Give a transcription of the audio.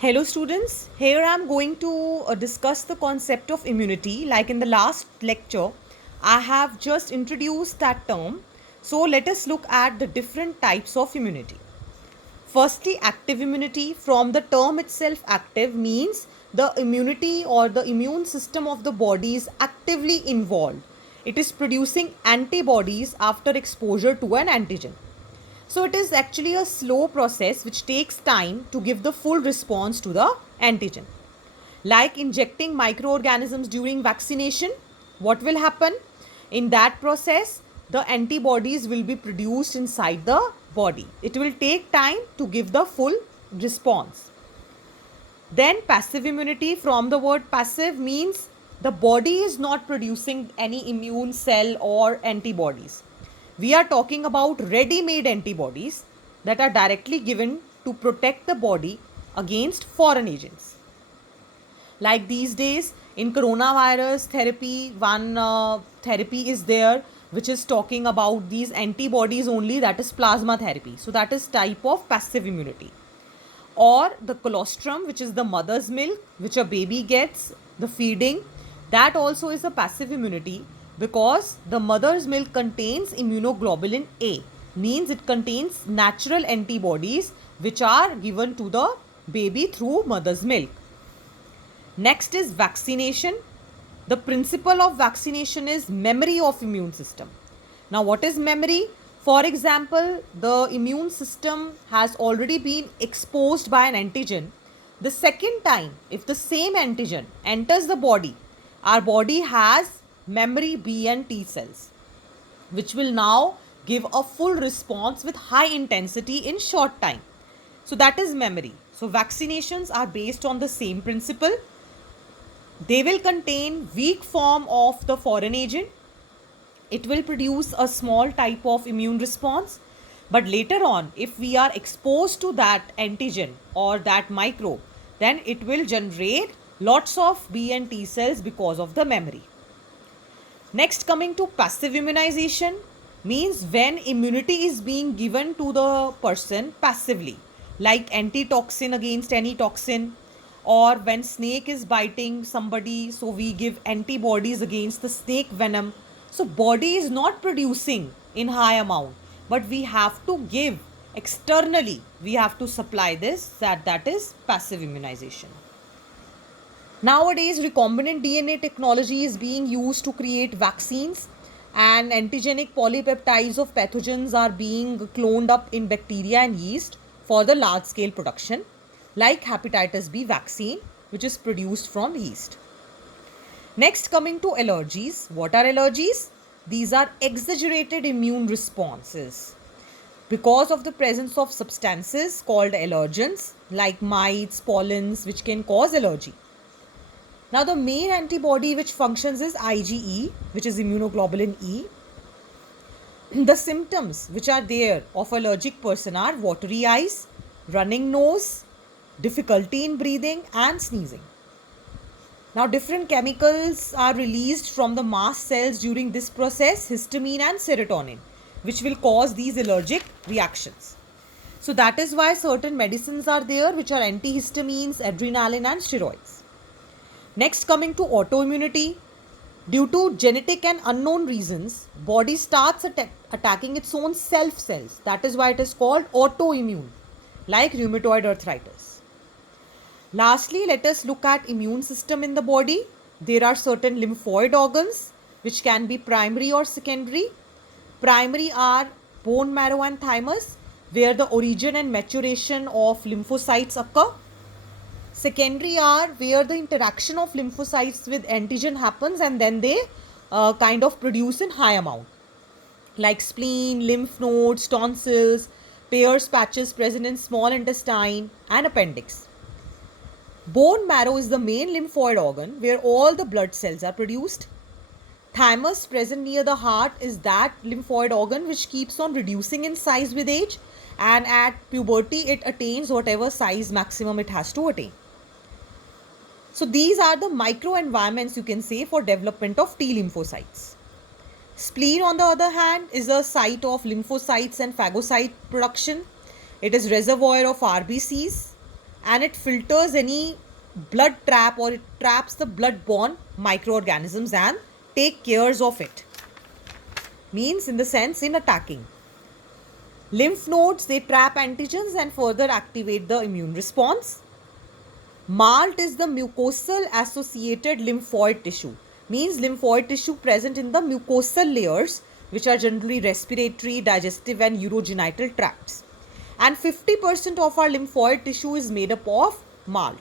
Hello students, here I am going to discuss the concept of immunity. Like in the last lecture, I have just introduced that term. So let us look at the different types of immunity. Firstly, active immunity. From the term itself, active means the immunity or the immune system of the body is actively involved. It is producing antibodies after exposure to an antigen. So it is actually a slow process which takes time to give the full response to the antigen. Like injecting microorganisms during vaccination, what will happen? In that process, the antibodies will be produced inside the body. It will take time to give the full response. Then passive immunity, from the word passive, means the body is not producing any immune cell or antibodies. We are talking about ready made antibodies that are directly given to protect the body against foreign agents. Like these days in coronavirus therapy, one therapy is there which is talking about these antibodies only, that is plasma therapy. So that is type of passive immunity. Or the colostrum, which is the mother's milk which a baby gets, the feeding, that also is a passive immunity because the mother's milk contains immunoglobulin A, means it contains natural antibodies which are given to the baby through mother's milk. Next is vaccination. The principle of vaccination is memory of immune system. Now what is memory? For example, the immune system has already been exposed by an antigen. The second time, if the same antigen enters the body, our body has memory B and T cells, which will now give a full response with high intensity in short time. So that is memory. So vaccinations are based on the same principle. They will contain weak form of the foreign agent. It will produce a small type of immune response. But later on, if we are exposed to that antigen or that microbe, then it will generate lots of B and T cells because of the memory. Next, coming to passive immunization, means when immunity is being given to the person passively, like antitoxin against any toxin, or when snake is biting somebody, so we give antibodies against the snake venom. So body is not producing in high amount, but we have to give externally, we have to supply this, that is passive immunization. Nowadays, recombinant DNA technology is being used to create vaccines, and antigenic polypeptides of pathogens are being cloned up in bacteria and yeast for the large scale production, like hepatitis B vaccine, which is produced from yeast. Next, coming to allergies. What are allergies? These are exaggerated immune responses because of the presence of substances called allergens like mites, pollens, which can cause allergy. Now, the main antibody which functions is IgE, which is immunoglobulin E. The symptoms which are there of allergic person are watery eyes, running nose, difficulty in breathing, and sneezing. Now, different chemicals are released from the mast cells during this process, histamine and serotonin, which will cause these allergic reactions. So that is why certain medicines are there which are antihistamines, adrenaline and steroids. Next, coming to autoimmunity. Due to genetic and unknown reasons, body starts attacking its own self cells. That is why it is called autoimmune, like rheumatoid arthritis. Lastly, let us look at immune system in the body. There are certain lymphoid organs which can be primary or secondary. Primary are bone marrow and thymus, where the origin and maturation of lymphocytes occur. Secondary are where the interaction of lymphocytes with antigen happens and then they kind of produce in high amount, like spleen, lymph nodes, tonsils, Peyer's patches present in small intestine and appendix. Bone marrow is the main lymphoid organ where all the blood cells are produced. Thymus, present near the heart, is that lymphoid organ which keeps on reducing in size with age, and at puberty it attains whatever size maximum it has to attain. So these are the microenvironments, you can say, for development of T lymphocytes. Spleen, on the other hand, is a site of lymphocytes and phagocyte production. It is reservoir of RBCs. and it filters any blood trap, or it traps the blood-borne microorganisms and take cares of it. Means in the sense in attacking. Lymph nodes, they trap antigens and further activate the immune response. MALT is the mucosal associated lymphoid tissue. Means lymphoid tissue present in the mucosal layers, which are generally respiratory, digestive and urogenital tracts. And 50% of our lymphoid tissue is made up of MALT.